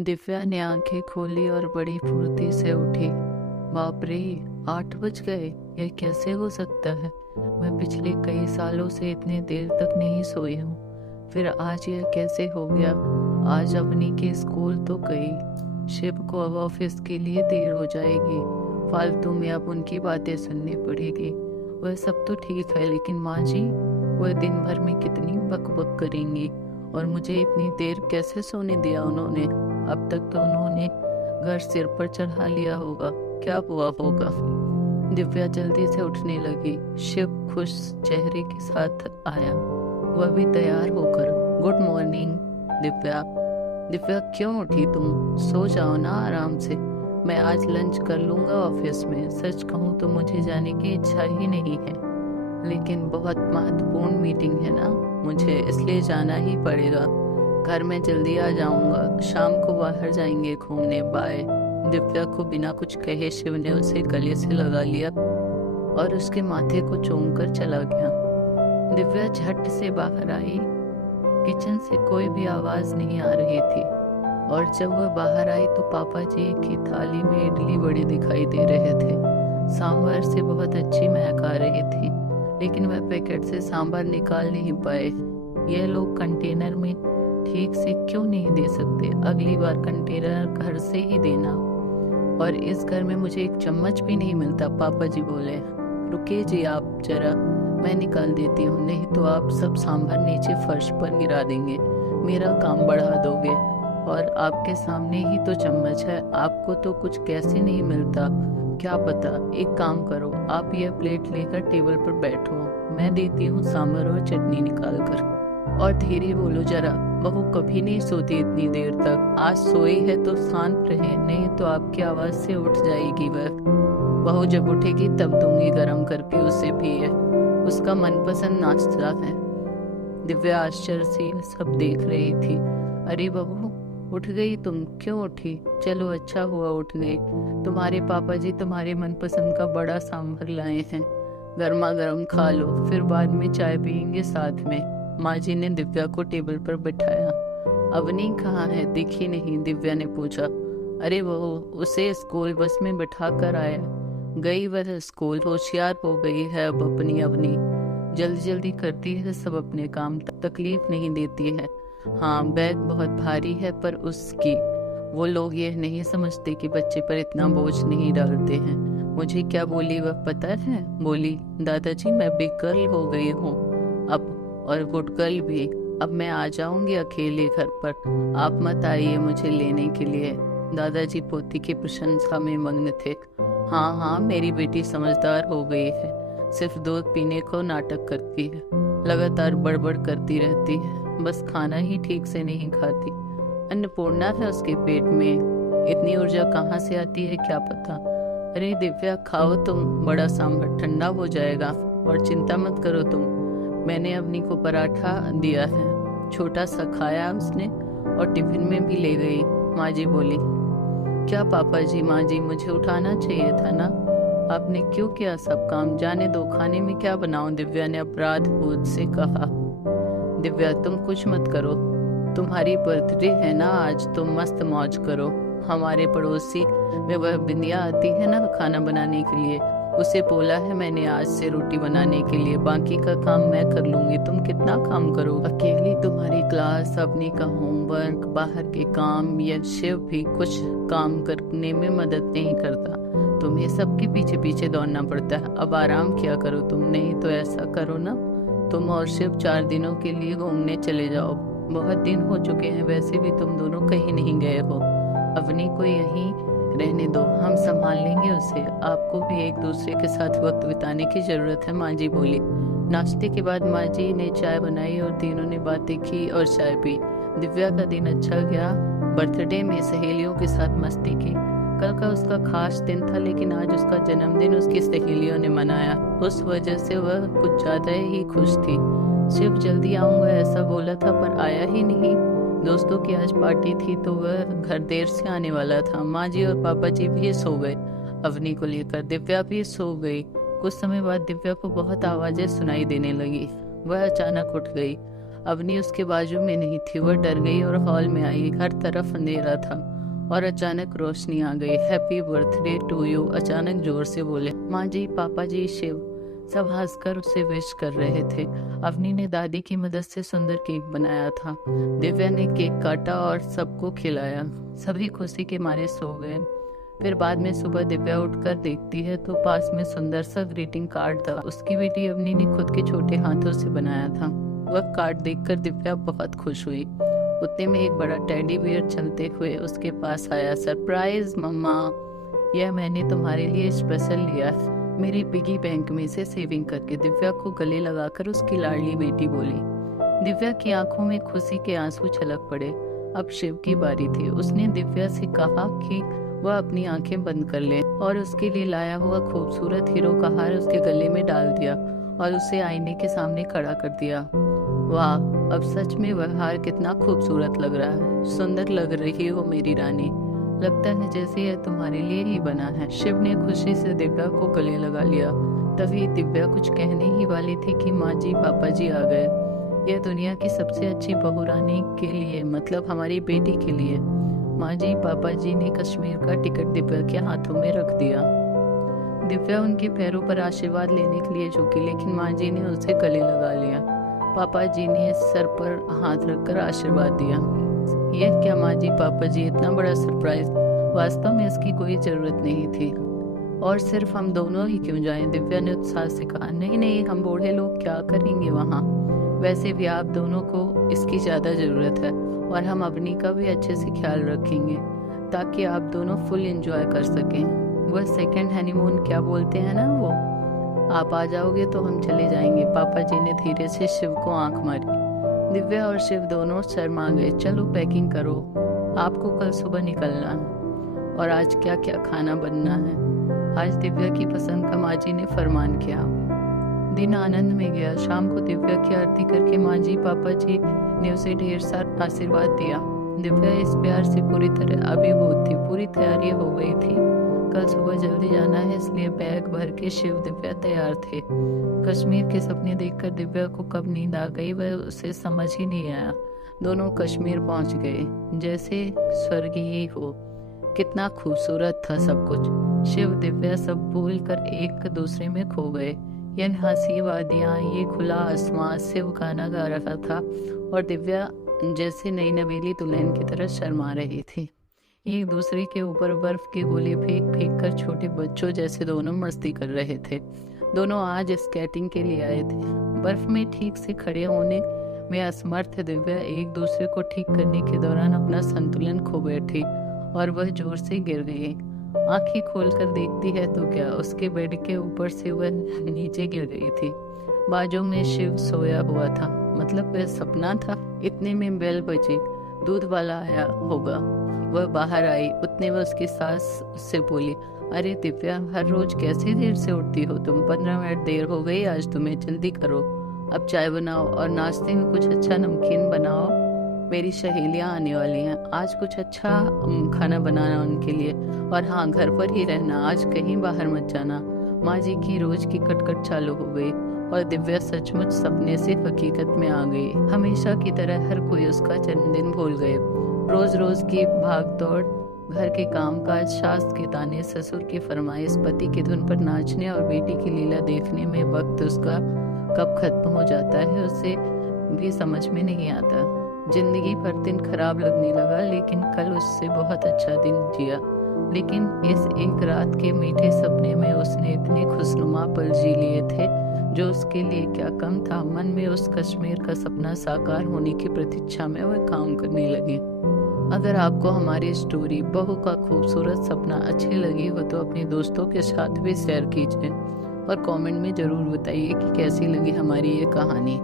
दिव्या ने आंखें खोली और बड़ी फुर्ती से उठी। बाप रे, 8 बज गए। यह कैसे हो सकता है? मैं पिछले कई सालों से इतने देर तक नहीं सोई हूँ, फिर आज यह कैसे हो गया? आज अपनी के स्कूल तो गई, शिव को अब ऑफिस के लिए देर हो जाएगी। फालतू में अब उनकी बातें सुननी पड़ेगी। वह सब तो ठीक है, लेकिन माँ जी, वह दिन भर में कितनी बक बक करेंगी, और मुझे इतनी देर कैसे सोने दिया उन्होंने? अब तक तो उन्होंने घर सिर पर चढ़ा लिया होगा। क्या हुआ होगा? दिव्या जल्दी से उठने लगी। शिव खुश चेहरे के साथ आया, वह भी तैयार होकर। Good morning Divya. दिव्या, क्यों उठी तुम? सो जाओ ना आराम से। मैं आज लंच कर लूंगा ऑफिस में। सच कहूँ तो मुझे जाने की इच्छा ही नहीं है, लेकिन बहुत महत्वपूर्ण मीटिंग है ना मुझे, इसलिए जाना ही पड़ेगा। घर में जल्दी आ जाऊंगा, शाम को बाहर जाएंगे घूमने। बाय। दिव्या को बिना कुछ कहे शिव ने उसे गले से लगा लिया और उसके माथे को चूमकर चला गया। दिव्या झट से बाहर आई। किचन से कोई भी आवाज नहीं आ रही थी, और जब वह बाहर आई तो पापा जी की थाली में इडली बड़ी दिखाई दे रहे थे। सांभर से बहुत अच्छी महक आ रही थी, लेकिन वह पैकेट से सांभर निकाल नहीं पाए। यह लोग कंटेनर में ठीक से क्यों नहीं दे सकते? अगली बार कंटेनर घर से ही देना। और इस घर में मुझे एक चम्मच भी नहीं मिलता। पापा जी बोले, रुकिए जी आप जरा, मैं निकाल देती हूँ, नहीं तो आप सब सांभर नीचे फर्श पर गिरा देंगे, मेरा काम बढ़ा दोगे। और आपके सामने ही तो चम्मच है, आपको तो कुछ कैसे नहीं मिलता? क्या पता। एक काम करो, आप यह प्लेट लेकर टेबल पर बैठो, मैं देती हूँ सांभर और चटनी निकाल कर। और धीरे बोलो जरा, बहू कभी नहीं सोती इतनी देर तक। आज सोई है तो शांत रहे, नहीं तो आपकी आवाज से उठ जाएगी वह। बहू जब उठेगी तब दूंगी गरम करके उसे पिए, उसका मनपसंद नाश्ता है। दिव्या आश्चर्य से सब देख रही थी। अरे बहू, उठ गई तुम? क्यों उठी? चलो अच्छा हुआ उठ गई। तुम्हारे पापा जी तुम्हारे मनपसंद का बड़ा सांभर लाए हैं, गर्मा गर्म खा लो, फिर बाद में चाय पियेंगे साथ में। माँ जी ने दिव्या को टेबल पर बिठाया। अवनी कहाँ है? दिखी नहीं, दिव्या ने पूछा। अरे वो उसे स्कूल बस में बिठा कर आया। गई वह स्कूल, होशियार हो गई है अब अपनी अवनी। जल्दी जल्दी करती है सब अपने काम, तकलीफ नहीं देती है। हाँ, बैग बहुत भारी है, पर उसकी वो लोग ये नहीं समझते कि बच्चे पर इतना बोझ नहीं डालते हैं। मुझे क्या बोली वह पता है? बोली, दादाजी मैं बिग गर्ल हो गई हूँ अब, और गुड गर्ल भी। अब मैं आ जाऊंगी अकेले घर पर, आप मत आइए मुझे लेने के लिए। दादाजी पोती की प्रशंसा में मग्न थे। हाँ हाँ, मेरी बेटी समझदार हो गई है, सिर्फ दूध पीने को नाटक करती है, लगातार बड़बड़ करती रहती है, बस खाना ही ठीक से नहीं खाती। अन्नपूर्णा है उसके पेट में, इतनी ऊर्जा कहाँ से आती है क्या पता। अरे दिव्या, खाओ तुम बड़ा सांभर, ठंडा हो जाएगा। और चिंता मत करो तुम, मैंने अपनी को पराठा दिया है, छोटा सा खाया उसने और टिफिन में भी ले गई। माँ जी बोली। क्या पापा जी? माँ जी, मुझे उठाना चाहिए था ना, आपने क्यों किया सब काम? जाने दो, खाने में क्या बनाऊं? दिव्या ने अपराध बोध से कहा। दिव्या तुम कुछ मत करो, तुम्हारी बर्थडे है ना आज, तुम मस्त मौज करो। हमारे पड़ोसी में वह बिंदिया आती है ना खाना बनाने के लिए, उसे बोला है मैंने आज से रोटी बनाने के लिए, बाकी का काम मैं कर लूंगी। तुम कितना काम करो अकेली? तुम्हारी क्लास, अपनी का होमवर्क, बाहर के काम, या शिव भी कुछ काम करने में मदद नहीं करता, तुम्हें सबके पीछे पीछे दौड़ना पड़ता है। अब आराम किया करो तुम। नहीं तो ऐसा करो ना, तुम और शिव 4 दिनों के लिए घूमने चले जाओ। बहुत दिन हो चुके हैं, वैसे भी तुम दोनों कहीं नहीं गए हो। अवनी को यहीं रहने दो, हम संभाल लेंगे उसे। आपको भी एक दूसरे के साथ वक्त बिताने की जरूरत है, माँ जी बोली। नाश्ते के बाद माँ जी ने चाय बनाई और तीनों ने बातें की और चाय पी। दिव्या का दिन अच्छा गया। बर्थडे में सहेलियों के साथ मस्ती की। कल का उसका खास दिन था, लेकिन आज उसका जन्मदिन उसकी सहेलियों ने मनाया, उस वजह से वह कुछ ज्यादा ही खुश थी। शिव जल्दी आऊंगा ऐसा बोला था, पर आया ही नहीं। दोस्तों की आज पार्टी थी तो वह घर देर से आने वाला था। माँ जी और पापा जी भी सो गए अवनी को लेकर। दिव्या भी सो गई। कुछ समय बाद दिव्या को बहुत आवाजें सुनाई देने लगी। वह अचानक उठ गई। अवनी उसके बाजू में नहीं थी। वह डर गई और हॉल में आई। हर तरफ अंधेरा था और अचानक रोशनी आ गई। हैप्पी बर्थडे टू यू, अचानक जोर से बोले। माँ जी, पापा जी, शिव सब हंसकर उसे विश कर रहे थे। अवनी ने दादी की मदद से सुंदर केक बनाया था। दिव्या ने केक काटा और सबको खिलाया। सभी खुशी के मारे सो गए। फिर बाद में सुबह दिव्या उठकर देखती है तो पास में सुंदर सा ग्रीटिंग कार्ड था। उसकी बेटी अवनी ने खुद के छोटे हाथों से बनाया था। वह कार्ड देखकर दिव्या बहुत खुश हुई। उतने में एक बड़ा टेडी बियर चलते हुए उसके पास आया। सरप्राइज मम्मा, यह मैंने तुम्हारे लिए स्पेशल लिया, मेरी पिगी बैंक में से सेविंग करके, दिव्या को गले लगाकर उसकी लाडली बेटी बोली। दिव्या की आंखों में खुशी के आंसू छलक पड़े। अब शिव की बारी थी। उसने दिव्या से कहा कि वह अपनी आंखें बंद कर ले और उसके लिए लाया हुआ खूबसूरत हीरो का हार उसके गले में डाल दिया और उसे आईने के सामने खड़ा कर दिया। वाह, अब सच में वह हार कितना खूबसूरत लग रहा है। सुंदर लग रही हो मेरी रानी, लगता है जैसे यह तुम्हारे लिए ही बना है। शिव ने खुशी से दिव्या को गले लगा लिया। तभी दिव्या कुछ कहने ही वाली थी कि माँ जी, पापा जी आ गए। यह दुनिया की सबसे अच्छी बहू रानी के लिए, मतलब हमारी बेटी के लिए। माँ जी, पापा जी ने कश्मीर का टिकट दिव्या के हाथों में रख दिया। दिव्या उनके पैरों पर आशीर्वाद लेने के लिए झुकी, लेकिन माँ जी ने उसे गले लगा लिया। पापा जी ने सर पर हाथ रखकर आशीर्वाद दिया। यह क्या माँ जी, पापा जी, इतना बड़ा सरप्राइज, वास्तव में इसकी कोई जरूरत नहीं थी। और सिर्फ हम दोनों ही क्यों जाएं? दिव्या ने उत्साह से कहा। नहीं नहीं, हम बूढ़े लोग क्या करेंगे वहाँ? वैसे भी आप दोनों को इसकी ज्यादा जरूरत है और हम अवनी का भी अच्छे से ख्याल रखेंगे ताकि आप दोनों फुल एंजॉय कर सकें। वह सेकंड हनीमून क्या बोलते हैं ना, वो आप आ जाओगे तो हम चले जाएंगे। पापा जी ने धीरे से शिव को आंख मारी। दिव्या और शिव दोनों शर्मा गए। चलो पैकिंग करो, आपको कल सुबह निकलना है। और आज क्या क्या खाना बनना है? आज दिव्या की पसंद का माँ जी ने फरमान किया। दिन आनंद में गया। शाम को दिव्या की आरती करके माँ जी, पापा जी ने उसे ढेर सारा आशीर्वाद दिया। दिव्या इस प्यार से पूरी तरह अभिभूत थी। पूरी तैयारी हो गई थी। कल सुबह जल्दी जाना है, इसलिए बैग भर के शिव दिव्या तैयार थे। कश्मीर के सपने देखकर दिव्या को कब नींद आ गई वह उसे समझ ही नहीं आया। दोनों कश्मीर पहुंच गए जैसे स्वर्ग ही हो। कितना खूबसूरत था सब कुछ। शिव दिव्या सब भूल कर एक दूसरे में खो गए। यह हंसी वादियाँ, ये खुला आसमां। शिव गाना गा रहा था और दिव्या जैसे नई नवेली दुल्हन की तरह शर्मा रही थी। एक दूसरे के ऊपर बर्फ के गोले फेंक फेंक कर छोटे बच्चों जैसे दोनों मस्ती कर रहे थे। दोनों आज स्केटिंग के लिए आए थे। बर्फ में ठीक से खड़े होने में असमर्थ दिव्या एक दूसरे को ठीक करने के दौरान अपना संतुलन खो बैठी और वह जोर से गिर गई। आंखें खोलकर देखती है तो क्या, उसके बेड के ऊपर से वह नीचे गिर गई थी। बाजू में शिव सोया हुआ था। मतलब वह सपना था। इतने में बेल बजी। दूध वाला आया होगा। वह बाहर आई। उतने में उसकी सास उससे बोली, अरे दिव्या, हर रोज कैसे देर से उठती हो तुम? 15 मिनट देर हो गई आज तुम्हें, जल्दी करो। अब चाय बनाओ और नाश्ते में कुछ अच्छा नमकीन बनाओ। मेरी सहेलियां आने वाली हैं, आज कुछ अच्छा खाना बनाना उनके लिए। और हाँ, घर पर ही रहना, आज कहीं बाहर मत जाना। माँ जी की रोज की कटकट चालू हो गई और दिव्या सचमुच सपने से हकीकत में आ गई। हमेशा की तरह हर कोई उसका जन्मदिन भूल गए। रोज रोज की भाग दौड़, घर के कामकाज, शास्त्र के ताने, ससुर की फरमाइश, पति की धुन पर नाचने और बेटी की लीला देखने में वक्त उसका कब खत्म हो जाता है उसे भी समझ में नहीं आता। जिंदगी पर दिन खराब लगने लगा, लेकिन कल उससे बहुत अच्छा दिन जिया। लेकिन इस एक रात के मीठे सपने में उसने इतने खुशनुमा पल जी लिए थे जो उसके लिए क्या कम था। मन में उस कश्मीर का सपना साकार होने की प्रतीक्षा में वह काम करने लगी। अगर आपको हमारी स्टोरी बहू का खूबसूरत सपना अच्छी लगी हो तो अपने दोस्तों के साथ भी शेयर कीजिए और कमेंट में जरूर बताइए कि कैसी लगी हमारी ये कहानी।